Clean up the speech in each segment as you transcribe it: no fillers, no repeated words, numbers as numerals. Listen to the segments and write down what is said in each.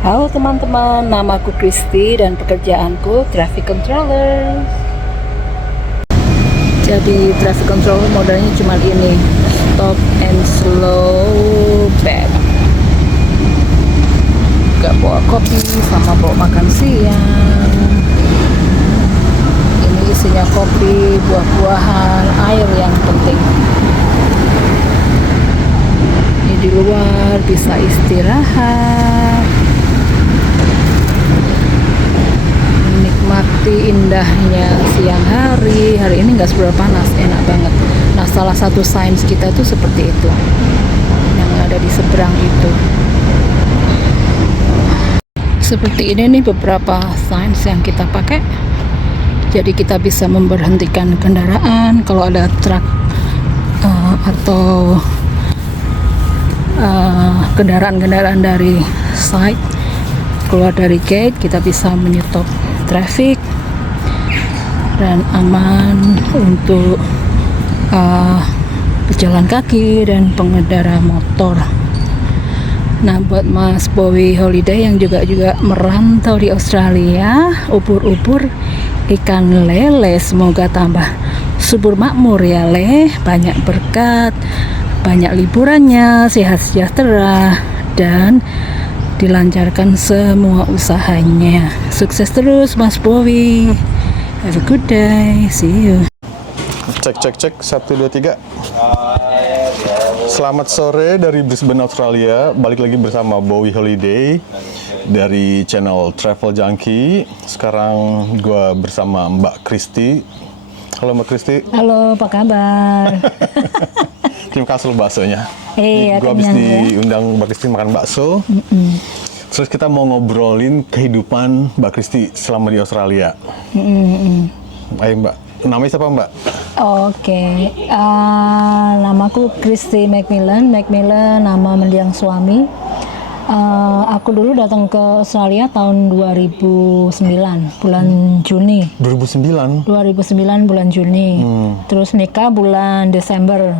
Halo teman-teman, namaku Kristi dan pekerjaanku traffic controller. Jadi traffic controller modalnya cuma ini, stop and slow back. Gak bawa kopi sama bawa makan siang. Ini isinya kopi, buah-buahan, air yang penting. Ini di luar bisa istirahat, menikmati indahnya siang hari. Hari ini nggak seberapa panas, enak banget. Nah, salah satu sains kita itu seperti itu, yang ada di seberang itu. Seperti ini nih beberapa sains yang kita pakai. Jadi kita bisa memberhentikan kendaraan kalau ada truk atau kendaraan-kendaraan dari side keluar dari gate. Kita bisa menyetop traffic dan aman untuk pejalan kaki dan pengendara motor. Nah, buat Mas Bowie Holiday yang juga merantau di Australia, ubur-ubur ikan lele semoga tambah subur makmur ya Le, banyak berkat, banyak liburannya, sehat sejahtera, dan dilancarkan semua usahanya. Sukses terus Mas Bowie. Have a good day. See you. Cek 1 2 3. Selamat sore dari Brisbane, Australia. Balik lagi bersama Bowie Holiday dari channel Travel Junkie. Sekarang gue bersama Mbak Kristi. Halo Mbak Kristi. Halo, apa kabar? Terima kasih lo baksonya. Iya, gue habis diundang Mbak Kristi makan bakso. Terus kita mau ngobrolin kehidupan Mbak Kristi selama di Australia. Ayo Mbak, namanya siapa Mbak? Oke, namaku Kristi Macmillan. Macmillan nama mendiang suami. Aku dulu datang ke Australia tahun 2009 bulan Juni. 2009 bulan Juni. Terus nikah bulan Desember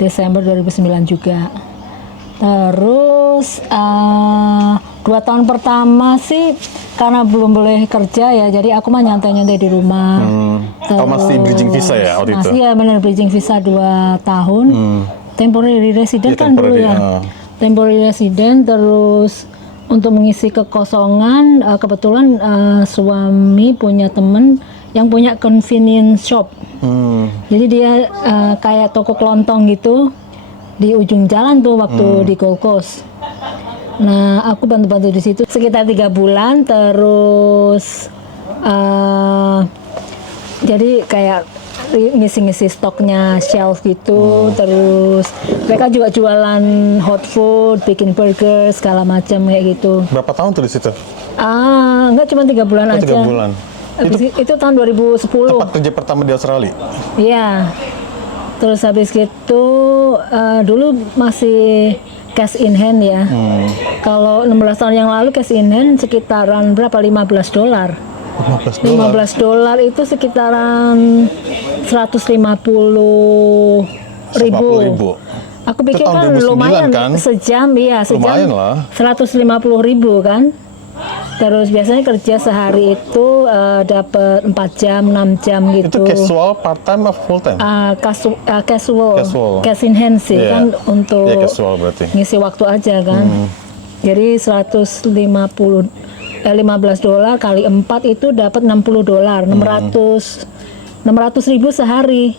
2009 juga. Terus 2 tahun pertama sih karena belum boleh kerja ya, jadi aku mah nyantai-nyantai di rumah. Oh, masih bridging visa ya waktu itu? Masih ya, benar bridging visa 2 tahun. Temporary resident kan dulu ya. Temporary resident, terus untuk mengisi kekosongan, kebetulan suami punya temen yang punya convenience shop. Jadi dia kayak toko kelontong gitu di ujung jalan tuh waktu di Gold Coast. Nah, aku bantu-bantu di situ sekitar 3 bulan, terus jadi kayak ngisi-ngisi stoknya shelf gitu. Terus mereka juga jualan hot food, bikin burger segala macam kayak gitu. Berapa tahun tuh di situ? Enggak, cuma 3 bulan aja. 3 bulan. Itu tahun 2010. Tempat kerja pertama di Australia? Iya. Terus habis gitu dulu masih cash in hand ya. Kalau 16 tahun yang lalu cash in hand sekitaran berapa? $15. $15 itu sekitaran 150.000. Aku pikir kan lumayan kan? sejam, iya sejam 150.000 kan. Terus biasanya kerja sehari itu dapat 4 jam, 6 jam gitu. Itu casual, part time atau full time? Casual, cash in hand sih kan, untuk casual berarti. ngisi waktu aja kan. Jadi $15 kali 4 itu dapat $60, 600.000 sehari.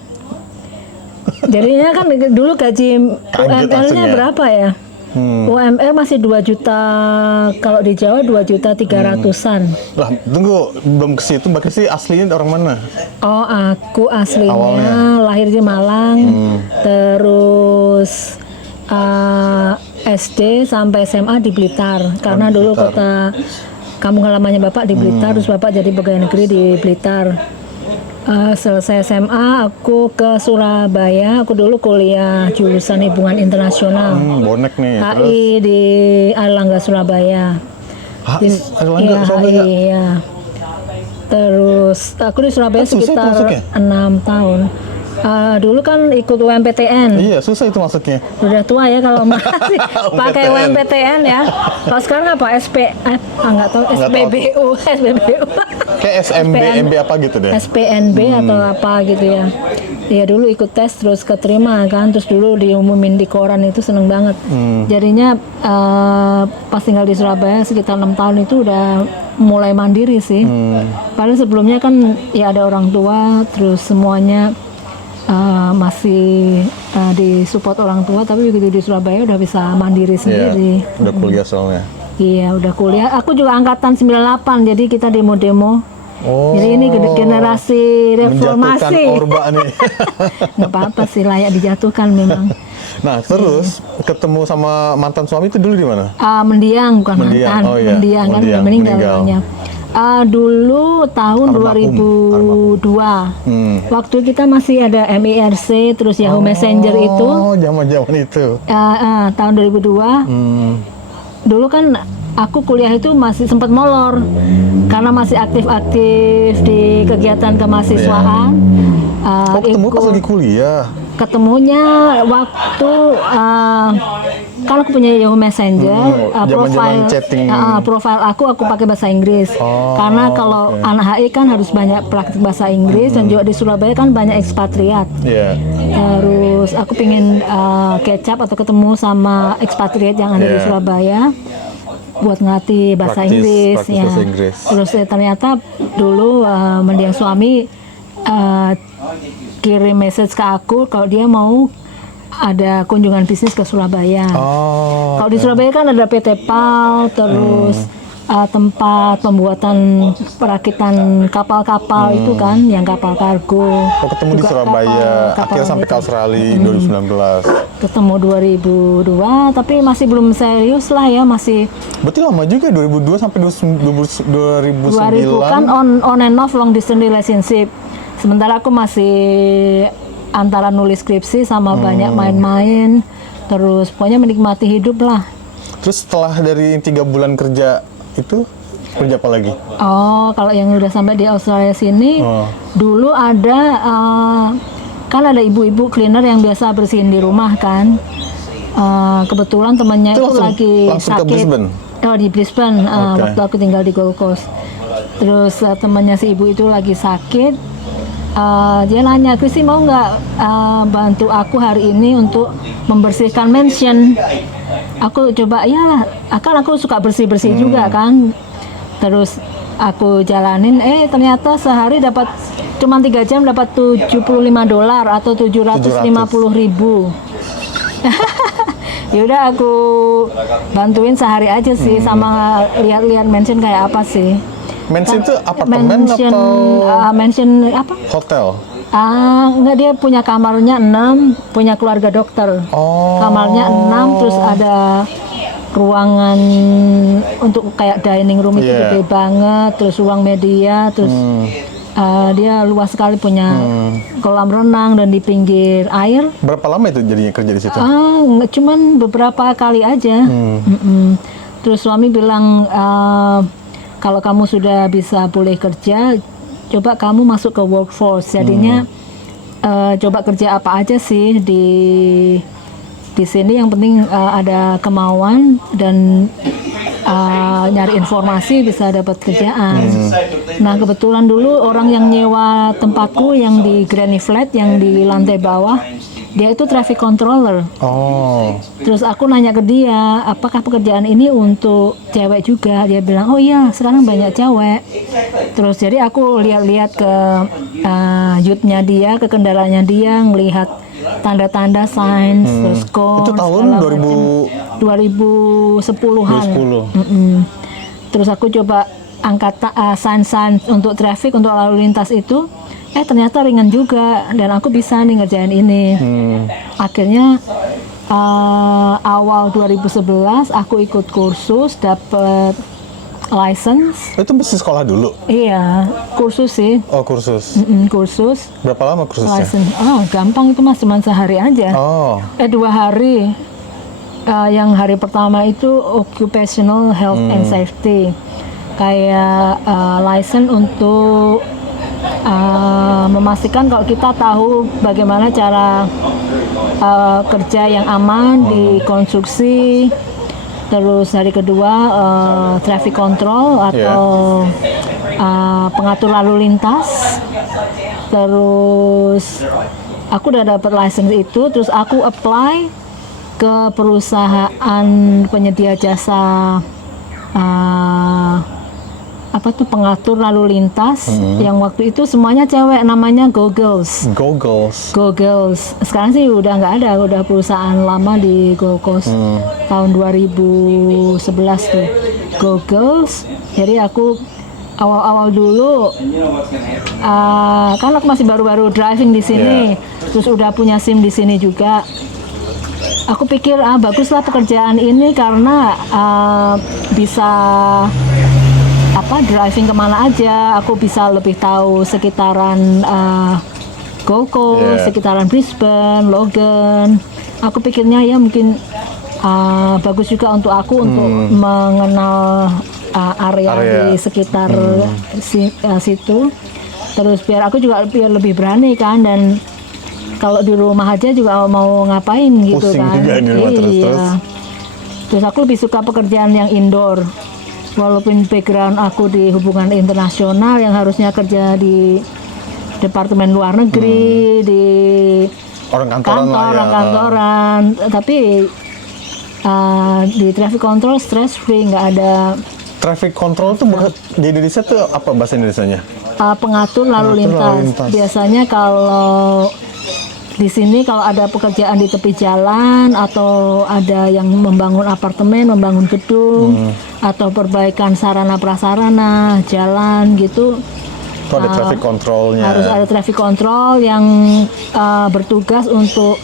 Jadinya kan dulu gaji UMR-nya berapa ya? UMR masih 2 juta, kalau di Jawa 2.300.000-an. Lah, tunggu, belum ke situ. Mbak Kristi aslinya orang mana? Oh, aku aslinya Awalnya lahir di Malang, terus SD sampai SMA di Blitar. Karena dulu kota kampung halamannya Bapak di Blitar, terus Bapak jadi pegawai negeri di Blitar. Selesai SMA aku ke Surabaya. Aku dulu kuliah jurusan hubungan internasional, bonek nih. HI di Airlangga Surabaya. Airlangga Surabaya? Iya. Terus aku di Surabaya sekitar 6 tahun. Dulu kan ikut UMPTN. Iya, susah itu masuknya. Udah tua ya kalau masih pakai UMPTN ya. Kalau sekarang apa nggak tahu SPBU. Kayak SMB, MB apa gitu deh. SPNB atau apa gitu ya. Ya dulu ikut tes terus keterima kan, terus dulu diumumin di koran itu seneng banget. Jadinya pas tinggal di Surabaya sekitar 6 tahun itu udah mulai mandiri sih. Padahal sebelumnya kan ya ada orang tua, terus semuanya masih disupport orang tua, tapi begitu di Surabaya udah bisa mandiri sendiri. Iya, udah kuliah soalnya. Iya, udah kuliah. Aku juga angkatan 98, jadi kita demo-demo. Jadi ini generasi reformasi. Menjatuhkan Orba nih. Nggak apa-apa sih, layak dijatuhkan memang. Nah, terus ketemu sama mantan suami itu dulu di mana? Mendiang, bukan Mendiang. mantan. Oh, iya. Mendiang kan udah meninggal namanya. Dulu tahun 2002. Waktu kita masih ada MIRC, terus Yahoo Messenger itu. Oh, zaman-zaman itu. Tahun 2002. Dulu kan aku kuliah itu masih sempat molor karena masih aktif-aktif di kegiatan kemahasiswaan. Ketemu pas lagi kuliah? Ketemunya waktu kalau aku punya Yahoo Messenger, profil aku pakai bahasa Inggris. Karena kalau anak HI kan harus banyak praktik bahasa Inggris, dan juga di Surabaya kan banyak ekspatriat. Terus aku pengen catch up atau ketemu sama ekspatriat yang ada di Surabaya buat ngelatih bahasa Inggris ya. Terus ternyata dulu mendiang suami kirim message ke aku kalau dia mau ada kunjungan bisnis ke Surabaya. Kalau di Surabaya kan ada PT PAL, terus tempat pembuatan perakitan kapal-kapal itu kan, yang kapal kargo. Ketemu di Surabaya, akhirnya sampai ke Australia 2019. Ketemu 2002, tapi masih belum serius lah ya, masih. Berarti lama juga 2002 sampai 2009. 2000 kan on and off long distance relationship. Sementara aku masih antara nulis skripsi sama banyak main-main, terus pokoknya menikmati hidup lah. Terus setelah dari 3 bulan kerja itu kerja apa lagi? Kalau yang udah sampai di Australia sini, dulu ada kan ada ibu-ibu cleaner yang biasa bersihin di rumah kan. Kebetulan temannya itu lagi sakit. Ke Brisbane? Di Brisbane, waktu aku tinggal di Gold Coast. Terus temannya si ibu itu lagi sakit. Dia nanya, Kristi mau nggak bantu aku hari ini untuk membersihkan mansion? Aku coba, ya kan aku suka bersih-bersih juga kan. Terus aku jalanin, ternyata sehari dapat cuma 3 jam dapat $75 atau 750.000. Yaudah aku bantuin sehari aja sih, sama lihat-lihat mansion kayak apa sih. Mansion itu apartemen atau mansion apa? Hotel. Enggak, dia punya kamarnya 6, punya keluarga dokter. Kamarnya 6, terus ada ruangan untuk kayak dining room itu gede banget, terus ruang media, terus dia luas sekali, punya kolam renang dan di pinggir air. Berapa lama itu jadinya kerja di situ? Cuman beberapa kali aja. Terus suami bilang, kalau kamu sudah bisa boleh kerja, coba kamu masuk ke workforce. Jadinya coba kerja apa aja sih di sini, yang penting ada kemauan dan nyari informasi bisa dapat kerjaan. Nah, kebetulan dulu orang yang nyewa tempatku yang di Granny Flat yang di lantai bawah, dia itu traffic controller. Terus aku nanya ke dia, apakah pekerjaan ini untuk cewek juga? Dia bilang, oh iya, sekarang banyak cewek. Terus jadi aku lihat-lihat ke youth-nya dia, ke kendaraannya dia, ngelihat tanda-tanda signs, terus code. Itu tahun 2010-an. Terus aku coba angkat sign-sign untuk traffic, untuk lalu lintas itu. Ternyata ringan juga, dan aku bisa nih ngerjain ini. Akhirnya awal 2011 aku ikut kursus, dapet license. Itu mesti sekolah dulu? Iya, kursus sih. Kursus. Kursus. Berapa lama kursusnya? License. Gampang itu mas, cuma sehari aja. 2 hari. Yang hari pertama itu occupational health and safety, kayak license untuk memastikan kalau kita tahu bagaimana cara kerja yang aman di konstruksi. Terus hari kedua traffic control atau pengatur lalu lintas. Terus aku udah dapat license itu, terus aku apply ke perusahaan penyedia jasa pengatur lalu lintas yang waktu itu semuanya cewek, namanya Go Girls. Sekarang sih udah nggak ada, udah perusahaan lama di Gold Coast tahun 2011 tuh Go Girls. Jadi aku awal-awal dulu kan aku masih baru-baru driving di sini, terus udah punya SIM di sini juga. Aku pikir baguslah pekerjaan ini karena bisa driving kemana aja, aku bisa lebih tahu sekitaran Gold Coast, sekitaran Brisbane, Logan. Aku pikirnya ya mungkin bagus juga untuk aku untuk mengenal area di sekitar situ. Terus biar aku juga lebih berani kan, dan kalau di rumah aja juga mau ngapain gitu. Pusing kan juga di rumah terus. Terus aku lebih suka pekerjaan yang indoor. Walaupun background aku di hubungan internasional yang harusnya kerja di departemen luar negeri, di orang kantoran, tapi di traffic control stress free, nggak ada. Traffic control itu di Indonesia tuh apa bahasa Indonesianya? Pengatur lalu lintas. Biasanya kalau di sini kalau ada pekerjaan di tepi jalan atau ada yang membangun apartemen, membangun gedung, atau perbaikan sarana prasarana, jalan gitu. Itu ada traffic controlnya. Harus ada traffic control yang bertugas untuk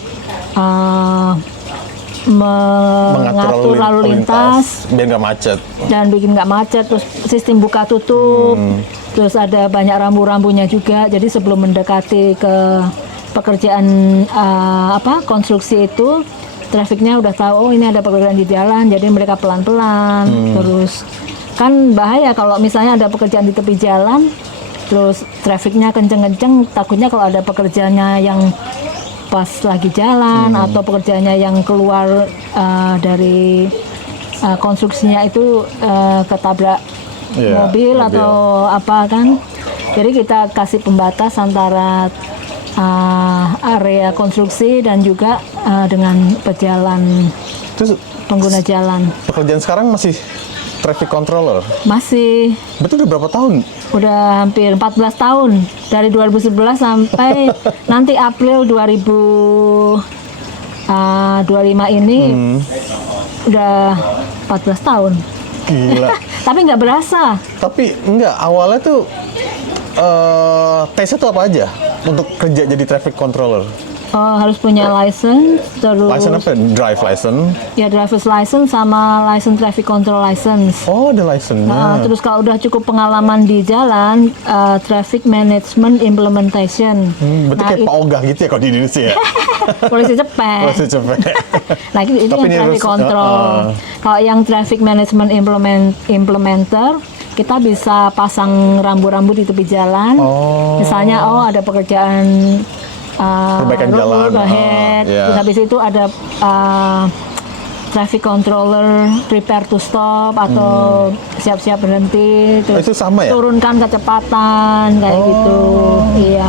mengatur lalu lintas biar nggak macet dan bikin nggak macet. Terus sistem buka tutup, terus ada banyak rambu-rambunya juga. Jadi sebelum mendekati ke pekerjaan konstruksi itu, trafiknya udah tahu ini ada pekerjaan di jalan, jadi mereka pelan-pelan. Terus kan bahaya kalau misalnya ada pekerjaan di tepi jalan, terus trafiknya kenceng-kenceng, takutnya kalau ada pekerjaannya yang pas lagi jalan atau pekerjaannya yang keluar dari konstruksinya itu ketabrak mobil atau apa kan. Jadi kita kasih pembatas antara area konstruksi dan juga dengan pejalan. Terus pengguna jalan. Pekerjaan sekarang masih traffic controller? Masih. Betul, udah berapa tahun? Udah hampir 14 tahun. Dari 2011 sampai nanti April 2025 ini udah 14 tahun. Gila. Tapi nggak berasa. Tapi enggak, awalnya tuh tesnya tuh apa aja untuk kerja jadi traffic controller? Harus punya license, terus license apa? Drive license? Ya, driver's license sama license traffic control license. Oh, ada license. Terus kalau udah cukup pengalaman di jalan, traffic management implementation. Berarti kayak Pak Ogah gitu ya kalau di Indonesia ya? Polisi cepet. Polisi cepet. Nah, itu yang traffic control. Kalau yang traffic management implementer, kita bisa pasang rambu-rambu di tepi jalan. Misalnya, ada pekerjaan perbaikan jalan. Terus habis itu ada traffic controller prepare to stop atau siap-siap berhenti. Terus itu sama ya? Turunkan kecepatan kayak gitu. Iya.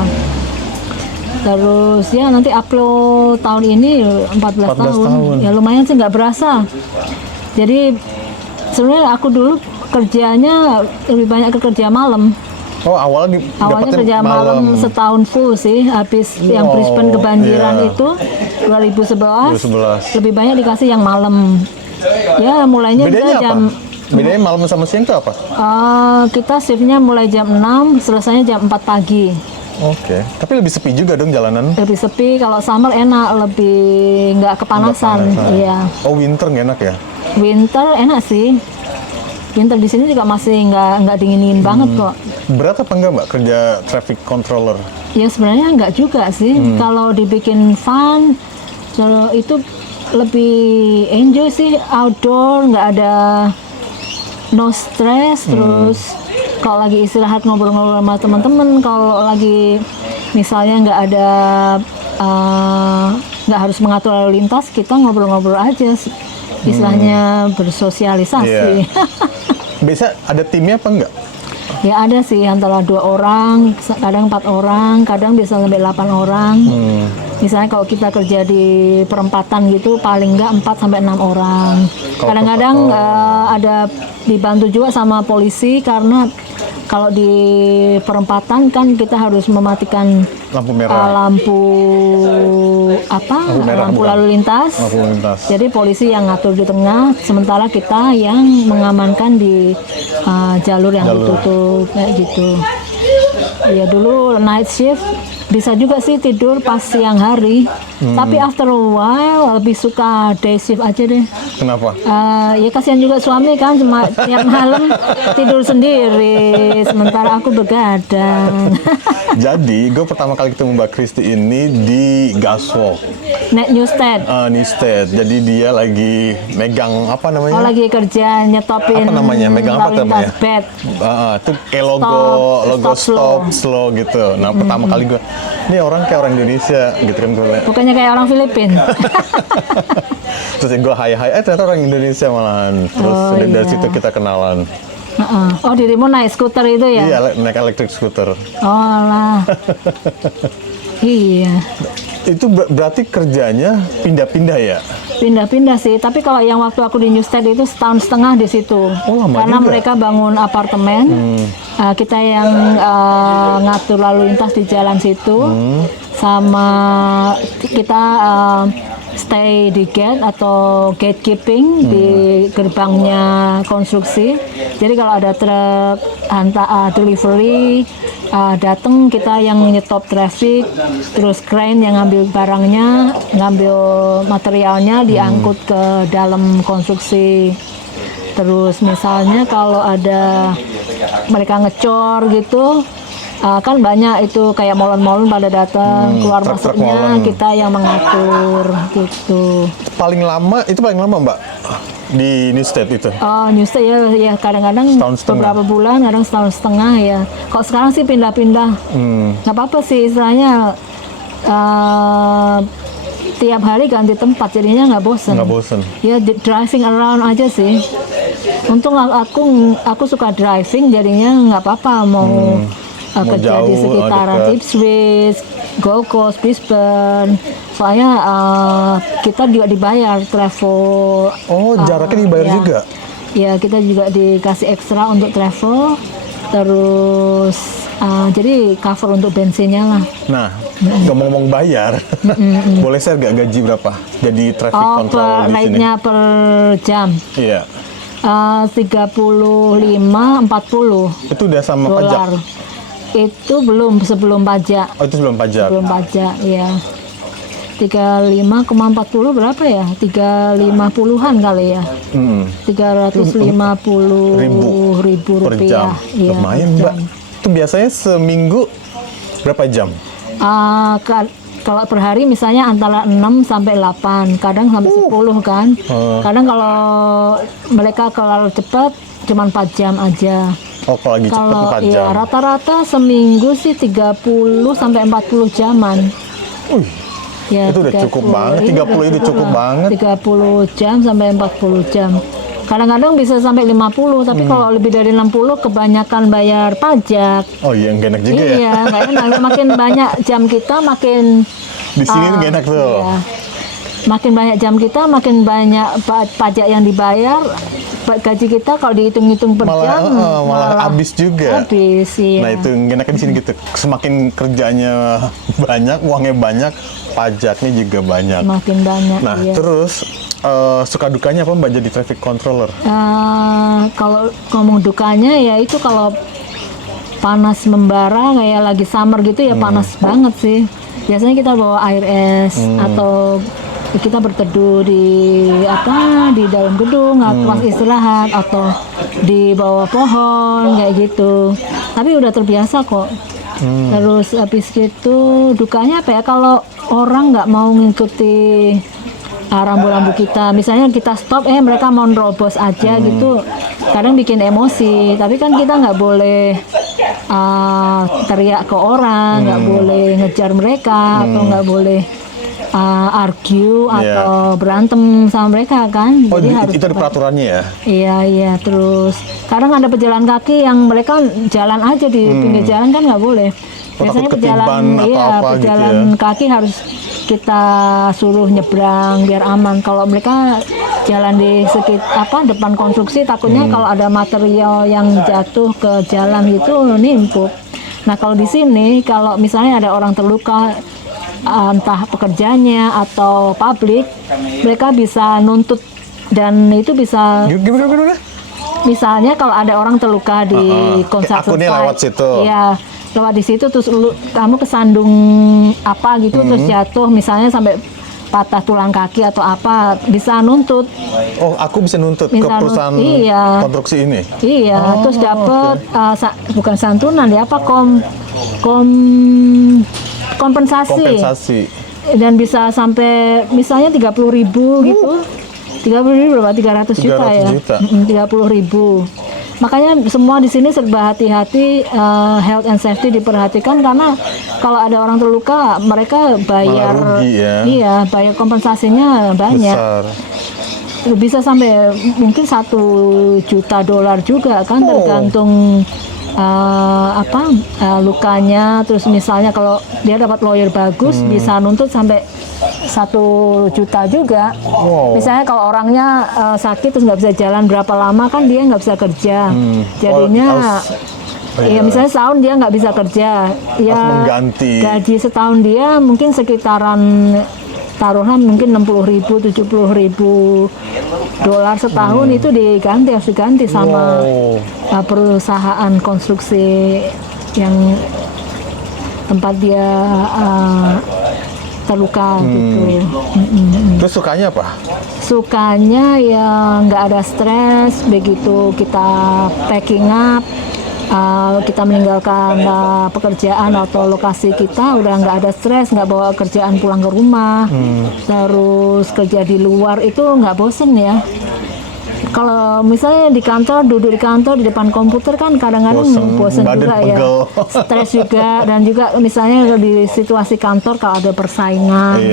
Terus ya nanti upload tahun ini 14 tahun. Ya lumayan sih, nggak berasa. Jadi sebenarnya aku dulu kerjanya lebih banyak kerja malam. Awalnya kerja malam setahun full sih. Habis yang Brisbane kebanjiran itu 2011 lebih banyak dikasih yang malam. Ya mulainya jam. Bedanya malam sama siang itu apa? Kita shiftnya mulai jam 6, selesainya jam 4 pagi. Oke, tapi lebih sepi juga dong jalanan? Lebih sepi, kalau summer enak, lebih nggak kepanasan. Iya. Winter nggak enak ya? Winter enak sih. Winter di sini juga masih nggak dingin banget kok. Berat apa enggak Mbak kerja traffic controller? Ya sebenarnya nggak juga sih. Kalau dibikin fun, itu lebih enjoy sih, outdoor, nggak ada no stress, terus kalau lagi istirahat ngobrol-ngobrol sama teman-teman, kalau lagi misalnya nggak harus mengatur lalu lintas, kita ngobrol-ngobrol aja, istilahnya bersosialisasi. Biasa ada timnya apa enggak? Ya ada sih, antara 2 orang, kadang 4 orang, kadang bisa sampai 8 orang. Misalnya kalau kita kerja di perempatan gitu, paling nggak 4 sampai 6 orang. Kadang-kadang ada dibantu juga sama polisi, karena kalau di perempatan kan kita harus mematikan Lampu merah. lampu lalu lintas. Lampu lintas. Jadi polisi yang ngatur di tengah, sementara kita yang mengamankan di jalur yang ditutup kayak gitu. Ya dulu night shift, bisa juga sih tidur pas siang hari. Tapi after a while lebih suka day shift aja deh. Kenapa? Ya kasihan juga suami kan, cuma tiap malam tidur sendiri, sementara aku begadang. Jadi, gue pertama kali ketemu Mbak Kristi ini di Gaswalk, Net Newstead. Newstead. Jadi dia lagi megang apa namanya? Oh lagi kerja nyetopin Apa namanya? Megang apa lalu lintas namanya? bed. Itu kayak logo stop slow gitu. Nah pertama kali gue, ini orang kayak orang Indonesia gitu kan gue. Bukannya kayak orang Filipina. Terus gue hai ternyata orang Indonesia malahan. Terus dari situ kita kenalan. Oh dirimu naik skuter itu ya? Iya, naik electric scooter. Oh lah. Iya. Itu berarti kerjanya pindah-pindah ya? Pindah-pindah sih, tapi kalau yang waktu aku di Newstead itu setahun setengah di situ. Lama Karena juga. mereka bangun apartemen, kita yang ngatur lalu lintas di jalan situ, sama kita stay di gate atau gatekeeping di gerbangnya konstruksi. Jadi kalau ada truk delivery datang, kita yang nyetop traffic, terus crane yang ngambil barangnya, ngambil materialnya, diangkut ke dalam konstruksi. Terus misalnya kalau ada mereka ngecor gitu, kan banyak itu kayak molen-molen pada datang, keluar truk-truk masuknya molen. kita yang mengatur gitu. Paling lama Mbak di Newstead itu? Oh, Newstead ya kadang-kadang Setahun setengah. beberapa bulan, kadang setahun setengah ya. Kalau sekarang sih pindah-pindah, nggak apa-apa sih, istilahnya tiap hari ganti tempat, jadinya nggak bosen. Nggak bosen. Ya driving around aja sih. Untung aku suka driving, jadinya nggak apa-apa mau kerja di jauh, sekitaran dekat. Ipswich, Gold Coast, Brisbane. Soalnya kita juga dibayar travel. Oh, jaraknya dibayar ya. juga? Ya, kita juga dikasih ekstra untuk travel. Terus jadi cover untuk bensinnya lah. Nah, ngomong-ngomong bayar, boleh share nggak gaji berapa? Jadi traffic Oh, control di sini? naiknya per jam. Iya. 35-40 Itu udah sama pajak? dolar. Itu belum, sebelum pajak. Oh, itu sebelum pajak? Belum pajak, ya. 35,40 berapa ya? 350-an kali ya. 350 ribu per jam. rupiah. Iya, Lumayan, per Mbak. jam. Itu biasanya seminggu berapa jam? Kalau per hari misalnya antara 6 sampai 8, kadang sampai 10 kan. Kadang kalau mereka kalau cepat cuma 4 jam aja. Oh, kalau lagi cepet Kalau 4 ya jam. rata-rata seminggu sih 30 sampai 40 jaman. Wih, Ya, itu udah cukup banget. 30 itu cukup banget. 30 jam sampai 40 jam. Kadang-kadang bisa sampai 50, tapi kalau lebih dari 60 kebanyakan bayar pajak. Oh iya, nggak enak juga ya? Iya, nggak enak. Makin banyak jam kita makin Di sini tuh nggak enak tuh. iya. Makin banyak jam kita, makin banyak pajak yang dibayar. Gaji kita kalau dihitung-hitung per jam Malah habis juga. Habis, iya. Nah itu nggak enaknya di sini gitu. Semakin kerjanya banyak, uangnya banyak, pajaknya juga banyak. Makin banyak. Nah iya. terus suka dukanya apa Mbak jadi traffic controller? Kalau ngomong dukanya ya itu kalau panas membara kayak lagi summer gitu ya panas banget sih. Biasanya kita bawa air es atau kita berteduh di dalam gedung atau istirahat atau di bawah pohon kayak gitu. Tapi udah terbiasa kok. Terus habis gitu dukanya apa ya, kalau orang nggak mau mengikuti rambu-rambu kita. Misalnya kita stop, mereka mau nerobos aja gitu. Kadang bikin emosi. Tapi kan kita nggak boleh teriak ke orang, nggak boleh ngejar mereka, atau nggak boleh argue atau berantem sama mereka kan. Oh, Jadi harus itu ada peraturannya ya? Iya. Terus kadang ada pejalan kaki yang mereka jalan aja di pinggir jalan kan nggak boleh. Biasanya pejalan kaki harus kita suruh nyebrang biar aman. Kalau mereka jalan di depan konstruksi, takutnya kalau ada material yang jatuh ke jalan gitu nimpuk. Nah kalau di sini kalau misalnya ada orang terluka, entah pekerjanya atau publik, mereka bisa nuntut dan itu bisa. Gimana? Misalnya kalau ada orang terluka di construction akunnya lewat situ. Iya, lewat di situ terus kamu kesandung terus jatuh misalnya sampai patah tulang kaki atau apa, bisa nuntut. Oh, aku bisa nuntut ke perusahaan konstruksi ini? Iya, terus dapat bukan santunan ya, kompensasi. Dan bisa sampai misalnya 30.000 gitu. 30.000 berapa? 300 juta ya. 30.000. Makanya semua di sini serba hati-hati, health and safety diperhatikan, karena kalau ada orang terluka mereka bayar, bayar kompensasinya banyak. Besar. Bisa sampai mungkin $1 juta juga kan, tergantung lukanya. Terus misalnya kalau dia dapat lawyer bagus bisa nuntut sampai $1 juta juga. Misalnya kalau orangnya sakit terus nggak bisa jalan berapa lama kan dia nggak bisa kerja. Jadinya misalnya setahun dia nggak bisa kerja, gaji setahun dia mungkin sekitaran taruhan mungkin 60.000, 70.000 dolar setahun, itu harus diganti sama perusahaan konstruksi yang tempat dia terluka gitu. Terus sukanya apa? Sukanya ya nggak ada stres, begitu kita packing up, kita meninggalkan pekerjaan atau lokasi kita, udah nggak ada stres, nggak bawa kerjaan pulang ke rumah. Terus kerja di luar itu nggak bosen ya. Kalau misalnya di kantor, duduk di kantor di depan komputer kan kadang-kadang bosen juga ya, stres juga, dan juga misalnya di situasi kantor kalau ada persaingan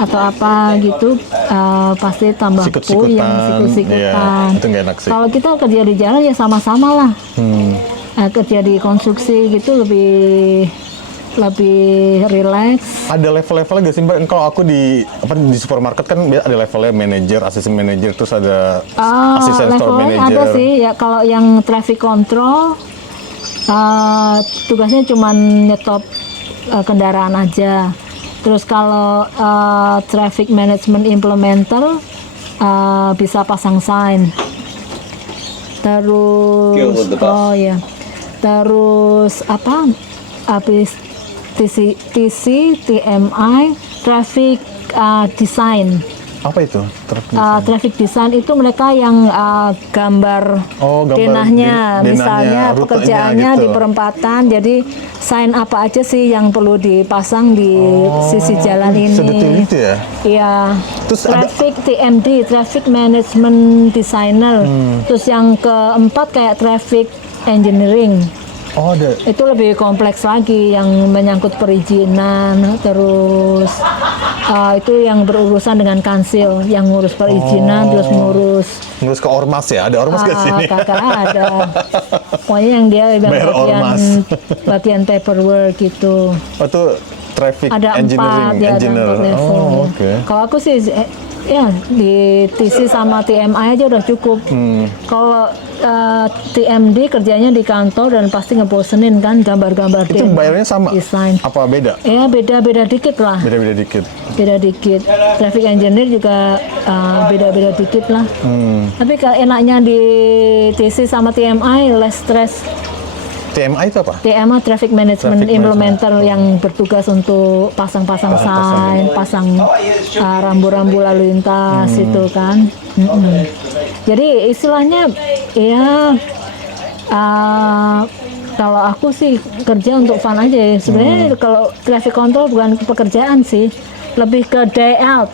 atau apa gitu, pasti tambah puyeng, sikut-sikutan. Itu nggak enak sih. Kalau kita kerja di jalan ya sama-sama lah. Kerja di konstruksi gitu lebih rileks. Ada level-levelnya nggak sih Mbak? Kalau aku di supermarket kan ada levelnya manajer, asisten manajer, terus ada asisten store manager. Ada sih ya. Kalau yang traffic control tugasnya cuma nyetop kendaraan aja. Terus kalau traffic management implementer bisa pasang sign. Terus terus habis TC, TMI, traffic design. Apa itu? Traffic design itu mereka yang gambar denahnya, misalnya pekerjaannya gitu. Di perempatan, jadi sign apa aja sih yang perlu dipasang di sisi jalan ini. Sedetil itu ya? Iya. Traffic TMD, Traffic Management Designer. Terus yang keempat kayak Traffic Engineering. Itu lebih kompleks lagi, yang menyangkut perizinan, terus itu yang berurusan dengan kansil, yang ngurus perizinan, terus ngurus ke ormas ya? Ada ormas nggak sini? Kagak ada. Pokoknya yang dia bagian paperwork gitu. Itu traffic ada engineering. Ada 4 level. Kalau aku sih ya di TC sama TMI aja udah cukup. Kalau TMD kerjanya di kantor dan pasti ngebosenin kan, gambar-gambar. Itu bayarnya sama? Desain. Apa beda? Ya beda-beda dikit lah. Beda-beda dikit. Traffic engineer juga beda-beda dikit lah. Tapi enaknya di TC sama TMI less stress. TMI itu apa? TMI Traffic Management Implementer yang bertugas untuk pasang-pasang sign, pasang rambu-rambu lalu lintas itu kan. Jadi istilahnya ya kalau aku sih kerja untuk fun aja ya. Sebenarnya kalau traffic control bukan pekerjaan sih. lebih ke day out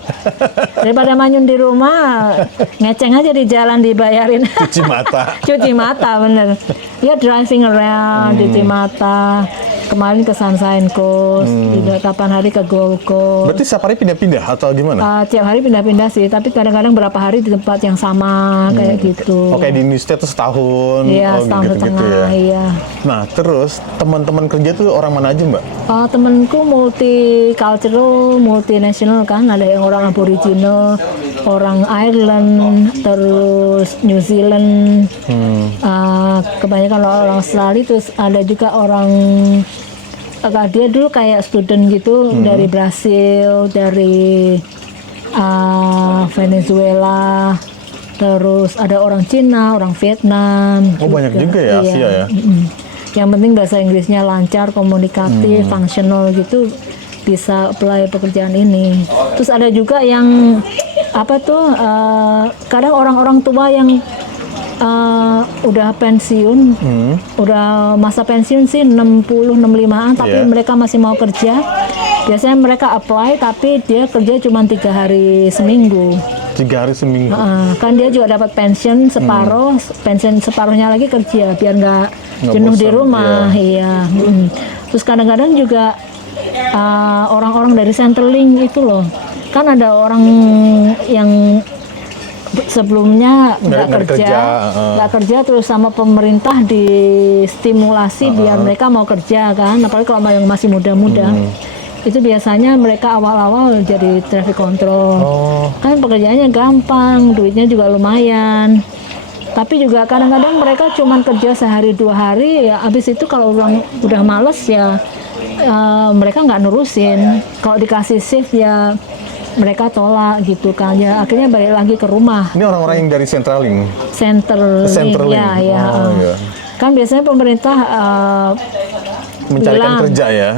daripada manyun di rumah, ngeceng aja di jalan dibayarin. Cuci mata. Cuci mata bener ya, driving around, cuci mata. Kemarin ke Sunshine Coast, juga kapan hari ke Gold Coast. Berarti setiap hari pindah-pindah atau gimana? Tiap hari pindah-pindah sih, tapi kadang-kadang berapa hari di tempat yang sama kayak gitu. Oke, di Indonesia tuh setahun. Iya, setahun setengah, ya. iya. Nah, terus teman-teman kerja tuh orang mana aja, Mbak? Temenku multicultural, multinational kan, ada yang orang Aboriginal, orang Ireland, terus New Zealand, kebanyakan orang Australia, terus ada juga orang dia dulu kayak student gitu dari Brasil, dari Venezuela, terus ada orang Cina, orang Vietnam. Oh, banyak juga ya Asia ya. Yang penting bahasa Inggrisnya lancar, komunikatif, fungsional gitu, bisa apply pekerjaan ini. Terus ada juga yang kadang orang-orang tua yang udah pensiun, udah masa pensiun sih 60-65an, tapi mereka masih mau kerja. Biasanya mereka apply, tapi dia kerja cuma 3 hari seminggu. 3 hari seminggu. Kan dia juga dapat pensiun separuh, pensiun separuhnya lagi kerja, biar nggak jenuh di rumah. Iya. Terus kadang-kadang juga orang-orang dari Centrelink itu loh, kan ada orang yang sebelumnya nggak kerja terus sama pemerintah distimulasi biar mereka mau kerja kan, apalagi kalau yang masih muda-muda. Itu biasanya mereka awal-awal jadi traffic control. Kan pekerjaannya gampang, duitnya juga lumayan. Tapi juga kadang-kadang mereka cuma kerja sehari 2 hari, ya habis itu kalau udah males ya mereka nggak nurusin. Kalau dikasih shift ya mereka tolak gitu kan, ya akhirnya balik lagi ke rumah. Ini orang-orang yang dari Centrelink. Centrelink. Ya. Kan biasanya pemerintah mencarikan kerja ya.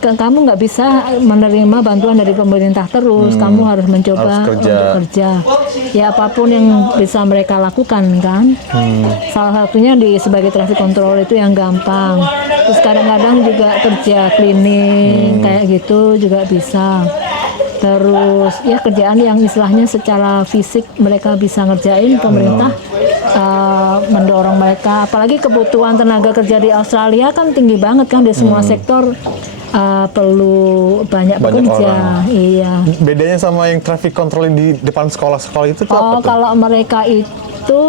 Kamu nggak bisa menerima bantuan dari pemerintah terus, kamu harus mencoba untuk kerja. Ya apapun yang bisa mereka lakukan kan. Salah satunya sebagai traffic control itu yang gampang. Terus kadang-kadang juga kerja cleaning kayak gitu juga bisa. Terus ya kerjaan yang istilahnya secara fisik mereka bisa ngerjain, pemerintah mendorong mereka. Apalagi kebutuhan tenaga kerja di Australia kan tinggi banget kan, di semua sektor perlu banyak pekerja. Iya. Bedanya sama yang traffic control di depan sekolah-sekolah itu tuh apa tuh? Kalau mereka itu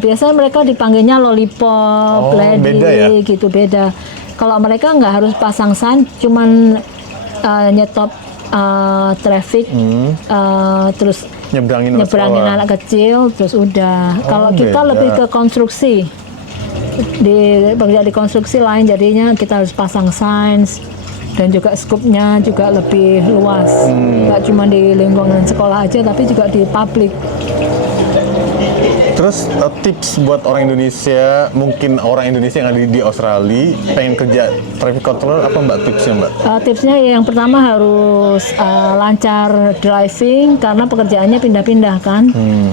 biasanya mereka dipanggilnya lollipop, lady, beda ya? gitu beda. Kalau mereka nggak harus pasang sign, cuman nyetop traffic, terus nyebrangin anak kecil, terus udah. Kalau kita lebih ke konstruksi, di konstruksi lain, jadinya kita harus pasang signs dan juga skupnya juga lebih luas, nggak cuma di lingkungan sekolah aja, tapi juga di publik. Terus tips buat orang Indonesia, mungkin orang Indonesia yang ada di Australia pengen kerja traffic controller, apa Mbak tipsnya Mbak? Tipsnya yang pertama harus lancar driving, karena pekerjaannya pindah-pindah kan.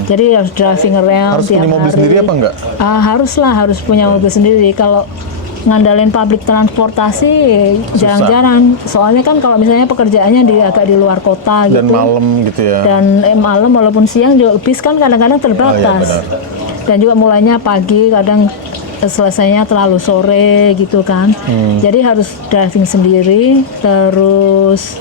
Jadi harus driving around. Harus punya mobil sendiri apa enggak? Harus punya mobil sendiri. Kalau ngandalin public transportasi jarang-jarang. Soalnya kan kalau misalnya pekerjaannya agak di luar kota gitu. Dan malam gitu ya. Dan malam walaupun siang juga bis kan kadang-kadang terbatas. Dan juga mulainya pagi, kadang selesainya terlalu sore gitu kan. Jadi harus driving sendiri, terus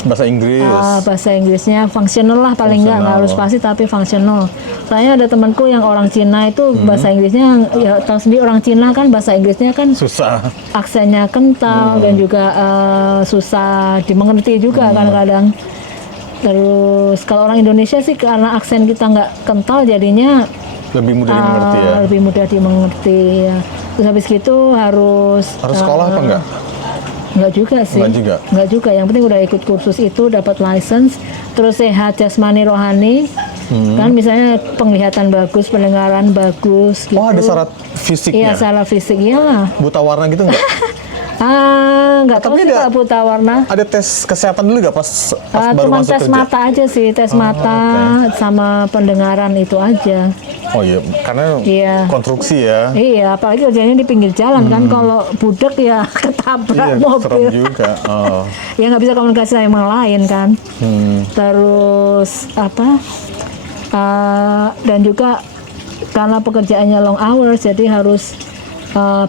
bahasa Inggris. Bahasa Inggrisnya fungsional lah, paling nggak harus pasti tapi fungsional. Soalnya ada temanku yang orang Cina itu bahasa Inggrisnya, ya tahu sendiri orang Cina kan bahasa Inggrisnya kan susah, aksennya kental dan juga susah dimengerti juga kadang-kadang. Terus kalau orang Indonesia sih karena aksen kita nggak kental, jadinya lebih mudah dimengerti ya. Lebih mudah dimengerti ya. Terus habis gitu harus sekolah apa enggak? Enggak juga sih. Enggak juga. Yang penting udah ikut kursus itu, dapat license, terus sehat jasmani rohani. Kan misalnya penglihatan bagus, pendengaran bagus gitu. Oh, ada syarat fisiknya? Iya, syarat fisik, iyalah. Buta warna gitu enggak? Enggak tahu sih kalau buta warna. Ada tes kesehatan dulu enggak pas baru cuma masuk tes kerja? mata aja sih, tes mata sama pendengaran itu aja. Oh iya, karena Iya. konstruksi ya. Iya, apalagi kerjanya di pinggir jalan kan, kalau budak ya ketabrak Iya, serem mobil. juga. Oh. Ya nggak bisa komunikasi sama yang lain kan. Terus apa? Dan juga karena pekerjaannya long hours, jadi harus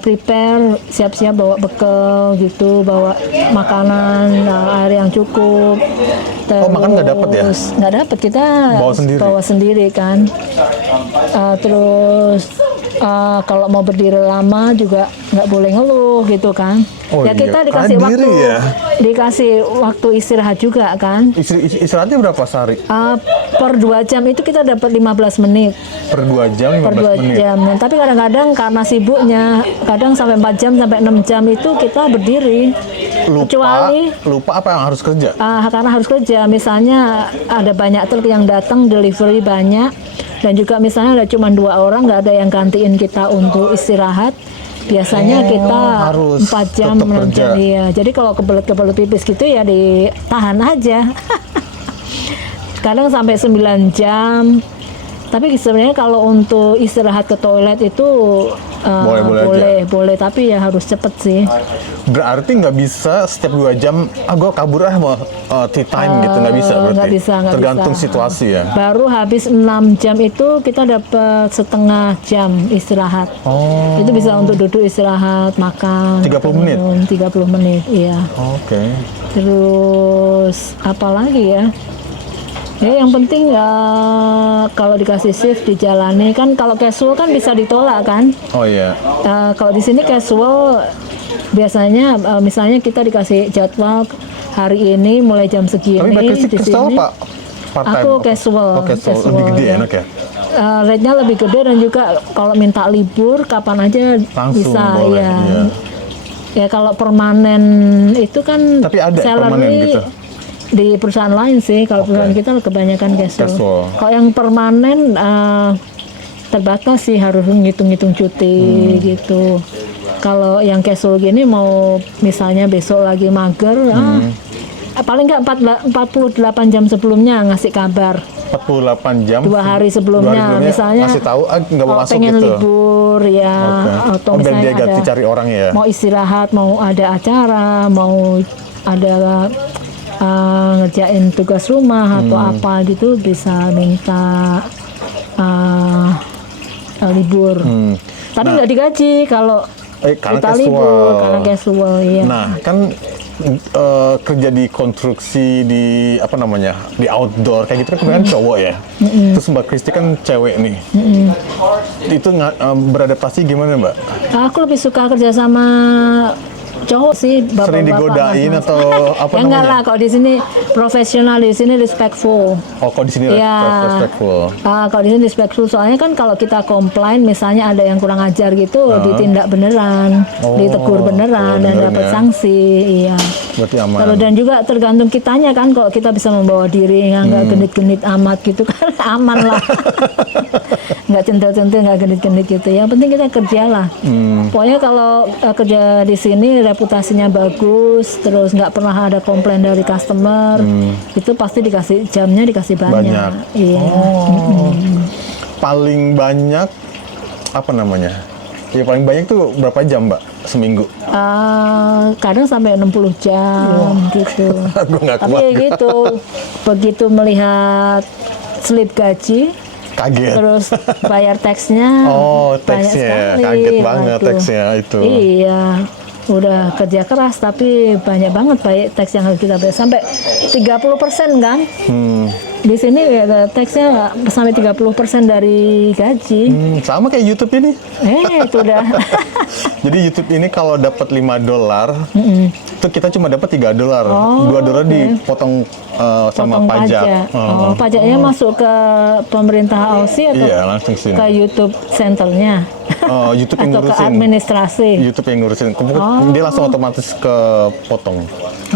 prepare, siap-siap bawa bekal gitu, bawa makanan, air yang cukup. Terus, makan nggak dapet ya? Nggak dapet, kita Bawa sendiri? kan. Terus kalau mau berdiri lama juga nggak boleh ngeluh gitu kan. Oh Ya kita iya, dikasih karena waktu, diri ya? dikasih waktu istirahat juga kan. Istirahatnya berapa sehari? Per 2 jam itu kita dapat 15 menit. Per 2 jam, 15 Per 2 menit? jam. Nah, tapi kadang-kadang karena sibuknya, kadang sampai 4 jam sampai 6 jam itu kita berdiri. Kecuali Lupa apa yang harus kerja? karena harus kerja. Misalnya ada banyak truk yang datang, delivery banyak, dan juga misalnya ada cuma 2 orang, nggak ada yang gantiin kita untuk istirahat. Biasanya kita harus 4 jam, tetap 6 jam. kerja. Iya. Jadi kalau kebelet-kebelet pipis gitu ya ditahan aja. Kadang sampai 9 jam. Tapi sebenarnya kalau untuk istirahat ke toilet itu boleh, tapi ya harus cepet sih. Berarti nggak bisa setiap 2 jam, gue kabur mau tea time gitu, nggak bisa berarti? Nggak bisa. Tergantung situasi ya? Baru habis 6 jam itu kita dapat setengah jam istirahat. Oh. Itu bisa untuk duduk istirahat, makan. 30 menit? 30 menit, iya. Oke. Terus apa lagi ya? Ya yang penting kalau dikasih shift dijalani kan. Kalau casual kan bisa ditolak kan. Oh iya. Kalau di sini casual biasanya misalnya kita dikasih jadwal hari ini mulai jam segini. Tapi Mbak Kristi di casual sini. apa? Part-time? Aku casual. Oh, casual. Lebih gede ya. enak ya? Rate-nya lebih gede dan juga kalau minta libur kapan aja Langsung bisa boleh, ya. iya. Ya kalau permanen itu kan Tapi ada permanen salary gitu? di perusahaan lain sih. Kalau perusahaan kita kebanyakan casual. Kalau yang permanen terbatas sih, harus ngitung-ngitung cuti gitu. Kalau yang casual gini mau misalnya besok lagi mager, paling nggak 48 jam sebelumnya ngasih kabar. 48 jam? 2 hari sebelumnya, misalnya ngasih tahu, nggak mau masuk pengen gitu? libur ya, atau Dan misalnya dia ganti cari orang ya? mau istirahat, mau ada acara, mau ada ngerjain tugas rumah atau apa gitu, bisa minta libur. Tapi nggak digaji kalau karena kita casual. libur, karena casual ya. Nah, kan kerja di konstruksi, di apa namanya, di outdoor kayak gitu kan kebanyakan cowok ya. Terus Mbak Kristi kan cewek nih. Itu beradaptasi gimana Mbak? Aku lebih suka kerja sama cowok sih, bapak-bapak. Sering digodain mas. atau apa Ya enggak namanya? lah, kalau di sini profesional, di sini respectful. Oh, kalau di sini Ya, respectful. kalau di sini respectful, soalnya kan kalau kita komplain, misalnya ada yang kurang ajar gitu, ditindak beneran, ditegur beneran, dan beneran dapat ya. sanksi. Iya. Berarti aman. Kalau dan juga tergantung kitanya kan, kalau kita bisa membawa diri nggak genit-genit amat gitu kan, aman lah. Nggak centil-centil, nggak genit-genit gitu. Yang penting kita kerja lah. Pokoknya kalau kerja di sini reputasinya bagus, terus nggak pernah ada komplain dari customer, itu pasti dikasih jamnya dikasih banyak. Iya. Paling banyak apa namanya? Ya paling banyak tuh berapa jam Mbak seminggu? Kadang sampai 60 jam gitu. Gue nggak Tapi kuat. ya gitu, begitu melihat slip gaji, Kaget. terus bayar teksnya, Oh, banyak teksnya. sekali. Kaget banget Waduh. teksnya itu. Iya, udah kerja keras tapi banyak banget teks yang harus kita bayar, sampai 30% kan. Di sini ya, teksnya sampai 30% dari gaji. Sama kayak YouTube ini. Itu udah. Jadi YouTube ini kalau dapat $5, itu kita cuma dapat $3. $2 dipotong sama Potong pajak. Pajaknya masuk ke pemerintah Aussie atau Iya, langsung sini. ke YouTube centernya? YouTube yang Atau ke ngurusin. administrasi? YouTube yang ngurusin. Dia langsung otomatis kepotong.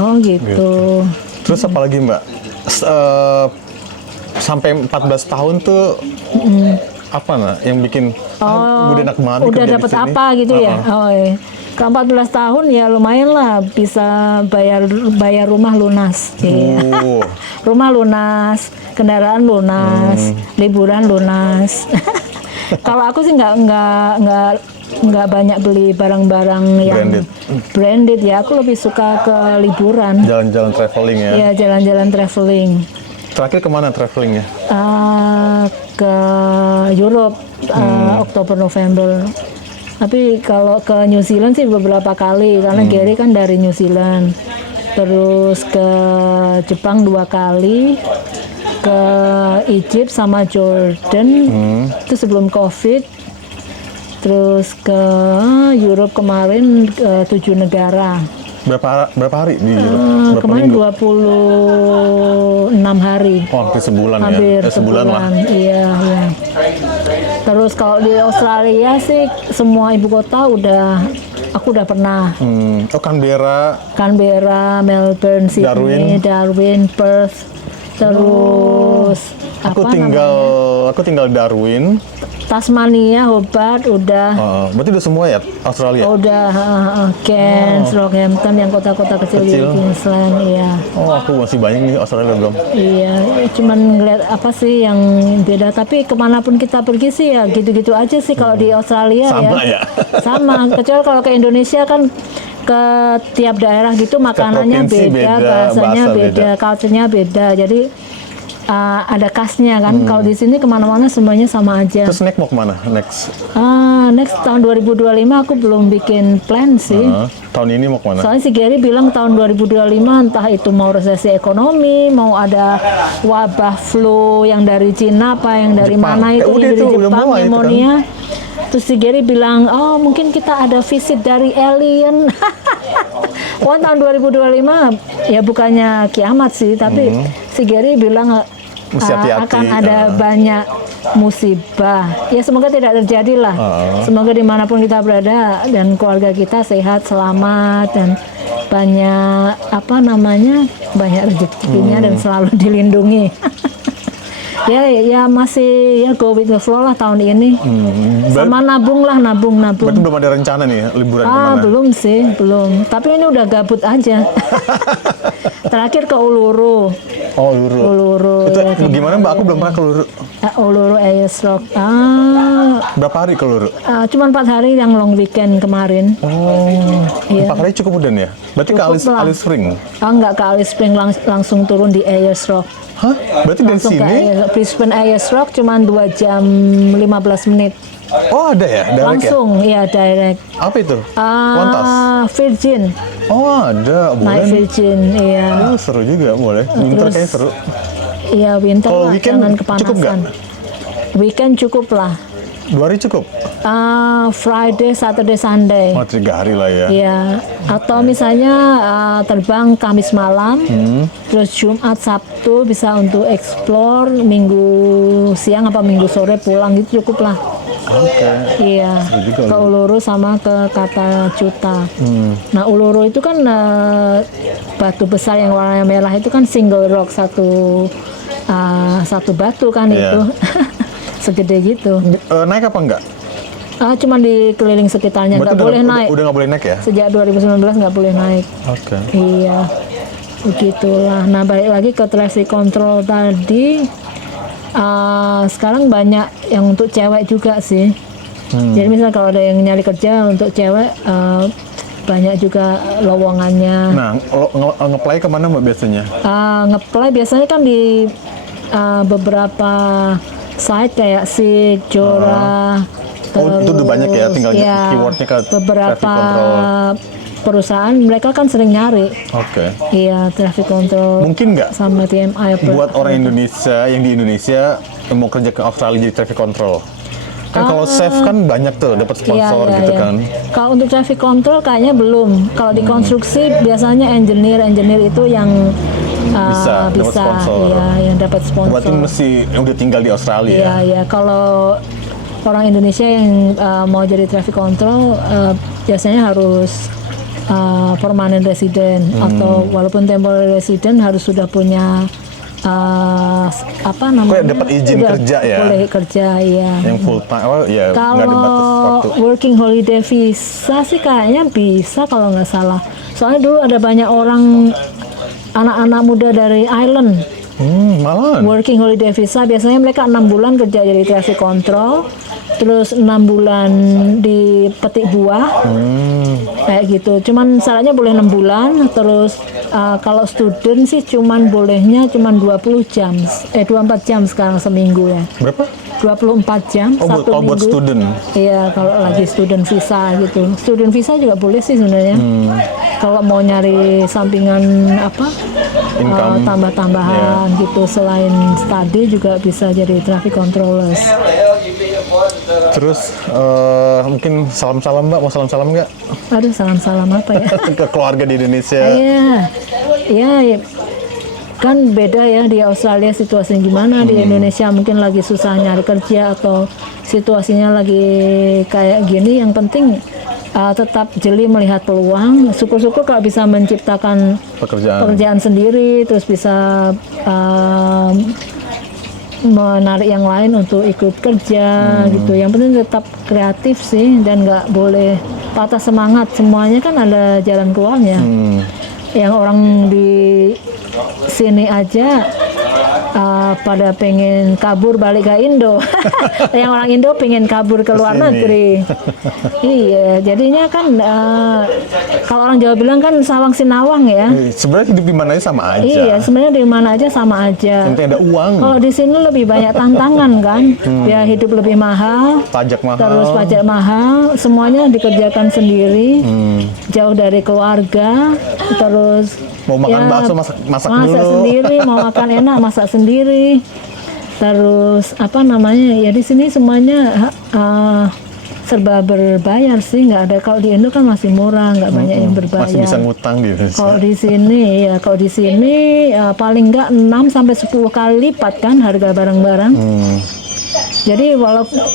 Oh gitu. Terus apa lagi Mbak? Sampai 14 tahun tuh apa nah yang bikin udah enak banget Udah kerja di dapat sini? apa gitu ya? Oh iya. Ke 14 tahun ya lumayan lah, bisa bayar rumah lunas. Iya. Rumah lunas, kendaraan lunas, liburan lunas. Kalau aku sih nggak banyak beli barang-barang yang branded ya. Aku lebih suka ke liburan. Jalan-jalan traveling ya. Iya, jalan-jalan traveling. Terakhir kemana travelingnya? Ke Europe, Oktober November. Tapi kalau ke New Zealand sih beberapa kali karena Gary kan dari New Zealand. Terus ke Jepang 2 kali, ke Egypt sama Jordan itu sebelum COVID. Terus ke Europe kemarin 7 negara. Berapa hari di Europe? Kemarin 26 hari. Oh, hampir sebulan Hampir ya? Sebulan lah. Iya, iya. Terus kalau di Australia sih semua ibu kota aku udah pernah. Oh, Canberra, Melbourne, Sydney, Darwin, Perth. Terus aku tinggal Darwin. Tasmania, Hobart udah. Berarti udah semua ya Australia? Udah, Cairns, Rockhampton yang kota-kota kecil di Queensland, iya. Oh, aku masih banyak nih Australia belum. Iya, cuman ngeliat apa sih yang beda. Tapi kemanapun kita pergi sih ya gitu-gitu aja sih kalau di Australia. Sama ya? Sama, kecuali kalau ke Indonesia kan ke tiap daerah gitu makanannya beda, bahasanya beda, culture-nya beda. Jadi ada khasnya kan. Kalau di sini kemana-mana semuanya sama aja. Terus mau kemana next? Next tahun 2025 aku belum bikin plan sih. Tahun ini mau kemana? Soalnya si Gary bilang tahun 2025 entah itu mau resesi ekonomi, mau ada wabah flu yang dari Cina apa yang dari Jepang. mana itu yang dari Jepang, pneumonia. Kan? Terus si Gary bilang, oh mungkin kita ada visit dari alien. Wah, tahun 2025 ya bukannya kiamat sih, tapi si Gary bilang akan ada banyak musibah. Ya semoga tidak terjadi lah. Semoga dimanapun kita berada dan keluarga kita sehat, selamat dan banyak banyak rezekinya dan selalu dilindungi. ya masih ya go with the flow lah tahun ini. Sama nabung. Berarti belum ada rencana nih liburan kemana? Belum sih, belum. Tapi ini udah gabut aja. Terakhir ke Uluru. Oh, Uluru. Itu ya, gimana Mbak? Aku belum pernah ke Uluru. Uluru Ayers Rock. Berapa hari ke Uluru? Cuman 4 hari yang long weekend kemarin. Iya. 4 hari cukup mudah ya? Berarti ke Alice Spring? Enggak ke Alice Spring, langsung turun di Ayers Rock. Hah? Berarti dari sini? Brisbane Ayers Rock cuman 2 jam 15 menit. Oh, ada ya? Direct langsung ya direct. Apa itu? Qantas? Virgin. Oh, ada. Boleh. Naik Virgin, iya. Seru juga, boleh. Winter kayaknya seru. Iya, winter lah, jangan kepanasan. Cukup nggak? Weekend cukup lah. 2 hari cukup? Friday, Saturday, Sunday. 3 hari lah ya. Iya. Atau misalnya terbang Kamis malam, terus Jumat, Sabtu bisa untuk explore, Minggu siang apa Minggu sore pulang gitu cukup lah. Oke. Iya. Ke Uluru sama ke Kata Cuta. Nah Uluru itu kan batu besar yang warna merah itu kan single rock satu batu kan itu. Segede gitu. Naik apa enggak? Cuma di keliling sekitarnya, nggak boleh naik. Udah nggak boleh naik ya? Sejak 2019 nggak boleh naik. Oke. Iya, begitulah. Nah balik lagi ke traffic control tadi. Sekarang banyak yang untuk cewek juga sih. Jadi misalnya kalau ada yang nyari kerja untuk cewek, banyak juga lowongannya. Nah, nge-apply kemana Mbak biasanya? Nge-apply biasanya kan di beberapa site kayak Seek, Jora. Itu udah banyak ya, tinggal keywordnya ke beberapa perusahaan mereka kan sering nyari. Oke. Iya, traffic control. Mungkin nggak sama TMI buat orang Indonesia yang di Indonesia yang mau kerja ke Australia jadi traffic control? Kan kalau safe kan banyak tuh dapat sponsor gitu kan. Kalau untuk traffic control kayaknya belum. Kalau di konstruksi biasanya engineer itu yang bisa dapat sponsor. Iya, yang dapat sponsor. Berarti mesti udah tinggal di Australia. Iya. Kalau orang Indonesia yang mau jadi traffic control biasanya harus permanent resident atau walaupun temporary resident harus sudah punya dapat izin kerja ya. Boleh kerja ya. Yang full time ya. Kalau working holiday visa sih kayaknya bisa kalau nggak salah. Soalnya dulu ada banyak orang anak-anak muda dari Ireland Malahan. Working holiday visa biasanya mereka 6 bulan kerja jadi traffic control, terus 6 bulan di petik buah, kayak gitu. Cuman syaratnya boleh 6 bulan, terus kalau student sih cuman bolehnya cuman 24 jam sekarang seminggu ya. Berapa? 24 jam Oh, satu kalau buat minggu. student. Iya, kalau lagi student visa gitu. Student visa juga boleh sih sebenarnya. Kalau mau nyari sampingan apa? Income. Tambah-tambahan gitu selain study juga bisa jadi traffic controllers. Terus mungkin salam-salam Mbak, mau salam-salam nggak? Aduh, salam-salam apa ya? Ke keluarga di Indonesia. Iya. Ya, kan beda ya di Australia situasinya gimana, di Indonesia mungkin lagi susah nyari kerja atau situasinya lagi kayak gini. Yang penting tetap jeli melihat peluang. Syukur-syukur kalau bisa menciptakan pekerjaan sendiri, terus bisa menarik yang lain untuk ikut kerja gitu. Yang penting tetap kreatif sih dan nggak boleh patah semangat. Semuanya kan ada jalan keluarnya. Yang orang di sini aja pada pengen kabur balik ke Indo. Yang orang Indo pengen kabur ke luar negeri. Iya, jadinya kan kalau orang Jawa bilang kan sawang sinawang ya. Sebenarnya hidup di mana aja sama aja. Iya, sebenarnya di mana aja sama aja. Yang penting ada uang. Kalau di sini lebih banyak tantangan kan. Ya hidup lebih mahal. Pajak mahal. Terus pajak mahal, semuanya dikerjakan sendiri. Jauh dari keluarga, terus mau makan bakso masak dulu. Sendiri, mau makan enak masak sendiri. Terus apa namanya? Ya di sini semuanya serba berbayar sih, nggak ada. Kalau di Indo kan masih murah, nggak banyak yang berbayar. Masih bisa ngutang di Indonesia. Kalau di sini paling nggak 6 sampai 10 kali lipat kan harga barang-barang. Jadi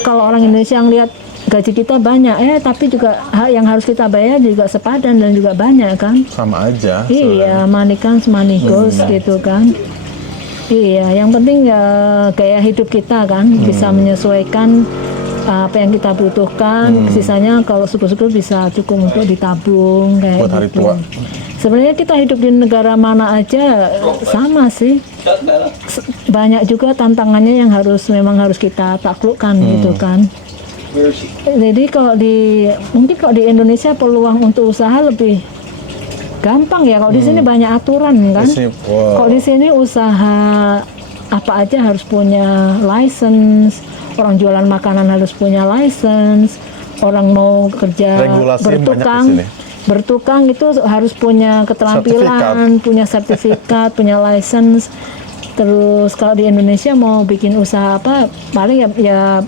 kalau orang Indonesia yang lihat gaji kita banyak, tapi juga yang harus kita bayar juga sepadan dan juga banyak kan. Sama aja. Iya, money comes, money goes gitu kan. Iya, yang penting gaya hidup kita kan bisa menyesuaikan apa yang kita butuhkan. Sisanya kalau syukur-syukur bisa cukup untuk ditabung kayak buat hari gitu. tua. Sebenarnya kita hidup di negara mana aja sama sih. Banyak juga tantangannya yang memang harus kita taklukkan gitu kan. Jadi mungkin kalau di Indonesia peluang untuk usaha lebih gampang ya. Kalau di sini banyak aturan kan. Kalau di sini usaha apa aja harus punya license. Orang jualan makanan harus punya license. Orang mau kerja bertukang itu harus punya keterampilan, punya sertifikat, punya license. Terus kalau di Indonesia mau bikin usaha apa, paling ya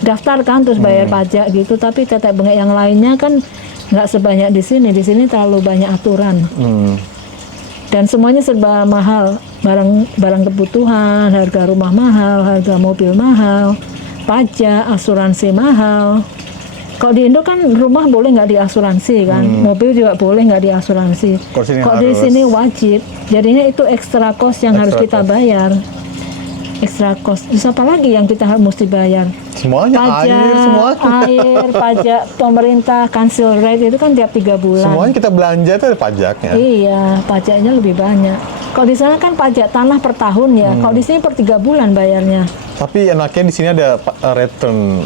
daftar kan terus bayar pajak gitu, tapi tetek bengek yang lainnya kan nggak sebanyak di sini. Di sini terlalu banyak aturan. Dan semuanya serba mahal, barang kebutuhan, harga rumah mahal, harga mobil mahal, pajak, asuransi mahal. Kalau di Indo kan rumah boleh nggak diasuransi kan, mobil juga boleh nggak diasuransi. Kalau di sini wajib, jadinya itu extra cost yang harus kita bayar. Extra cost. Terus apa lagi yang kita mesti bayar? Semuanya, pajak, air, pajak pemerintah, cancel rate itu kan tiap 3 bulan. Semuanya kita belanja itu ada pajaknya. Iya, pajaknya lebih banyak. Kalau di sana kan pajak tanah per tahun ya. Kalau di sini per 3 bulan bayarnya. Tapi enaknya di sini ada return.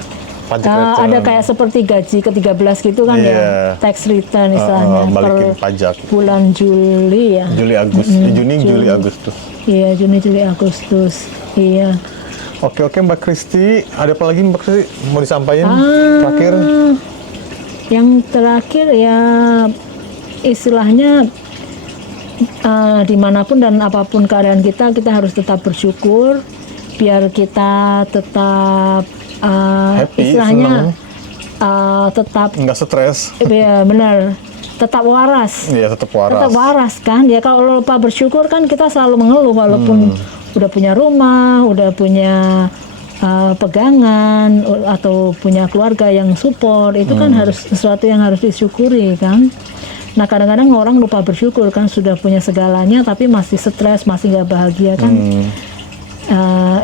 Ada kayak seperti gaji ke-13 gitu kan ya, tax return istilahnya balikin pajak. Bulan Juli ya. Juni, Agustus. Iya, Juni, Juli, Agustus. Iya. Oke Mbak Kristi, ada apa lagi Mbak Kristi mau disampaikan terakhir? Yang terakhir ya istilahnya dimanapun dan apapun keadaan kita harus tetap bersyukur biar kita tetap happy, istilahnya tetap nggak stres. Iya benar, tetap waras. Iya tetap waras. Tetap waras kan. Ya kalau lupa bersyukur kan kita selalu mengeluh walaupun udah punya rumah, udah punya pegangan atau punya keluarga yang support, itu kan harus sesuatu yang harus disyukuri kan. Nah kadang-kadang orang lupa bersyukur kan, sudah punya segalanya tapi masih stres, masih nggak bahagia kan.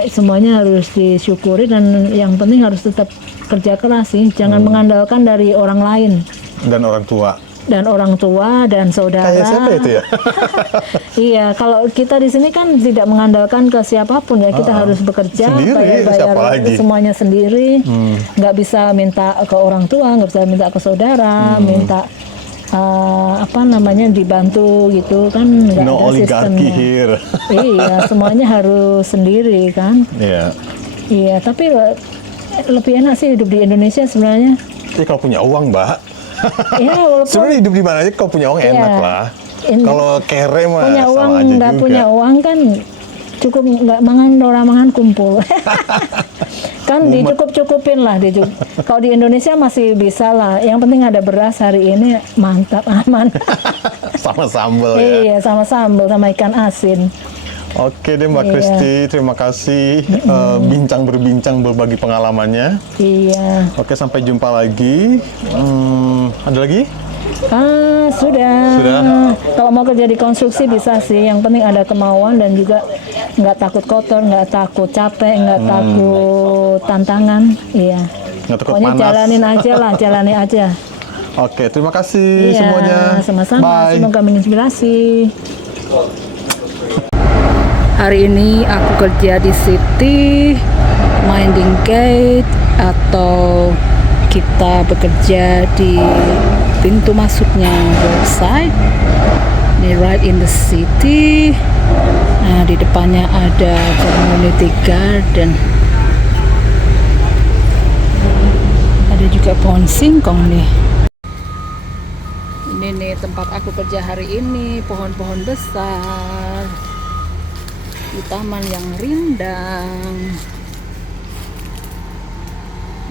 Semuanya harus disyukuri dan yang penting harus tetap kerja keras sih, jangan mengandalkan dari orang lain dan orang tua. dan orang tua dan saudara. Kayak siapa itu ya? Iya, kalau kita di sini kan tidak mengandalkan ke siapapun ya, kita harus bekerja, Sendiri, siapa bayar lagi? semuanya sendiri, nggak bisa minta ke orang tua, nggak bisa minta ke saudara, minta dibantu gitu kan, nggak No ada oligarki sistemnya. here. Iya, semuanya harus sendiri kan. Iya. Iya, tapi lebih enak sih hidup di Indonesia sebenarnya. Tapi kalau punya uang, Mbak. Ya, walaupun Sebenarnya hidup di mana aja kalau punya uang Iya. enak lah. Kalau kere mah punya uang sama aja nggak juga. punya uang kan cukup nggak mangan orang mangan kumpul. Kan dicukup-cukupin lah. Kalau di Indonesia masih bisa lah. Yang penting ada beras hari ini, mantap, aman. Sama sambal ya. Iya, sama sambal sama ikan asin. Oke deh Mbak Iya. Kristi, terima kasih berbincang berbagi pengalamannya. Iya. Oke, sampai jumpa lagi. Ada lagi? Sudah. Sudah. Kalau mau kerja di konstruksi bisa sih. Yang penting ada kemauan dan juga nggak takut kotor, nggak takut capek, nggak takut tantangan. Iya. Nggak takut Pokoknya panas. jalanin aja lah, jalani aja. Oke, terima kasih Iya, semuanya. sama-sama. Bye. Semoga menginspirasi. Hari ini aku kerja di City, minding gate, atau kita bekerja di pintu masuknya website. Ini right in the city. Nah, di depannya ada community garden. Ada juga pohon singkong nih. Ini nih tempat aku kerja hari ini, pohon-pohon besar di taman yang rindang.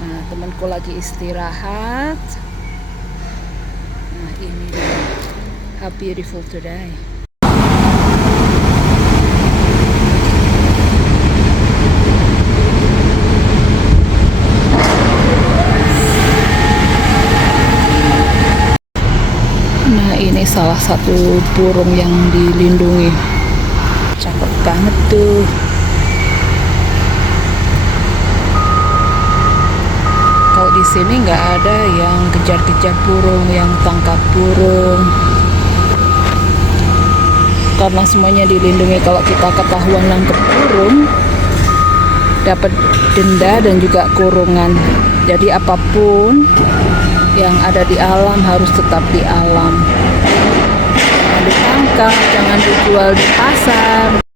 Nah, temanku lagi istirahat. Nah, ini how beautiful today. Nah, ini salah satu burung yang dilindungi. Cakep banget tuh. Kalau di sini nggak ada yang kejar-kejar burung, yang tangkap burung. Karena semuanya dilindungi. Kalau kita ketahuan nangkep burung, dapat denda dan juga kurungan. Jadi apapun yang ada di alam harus tetap di alam. Jangan ditangkap, jangan dijual di pasar.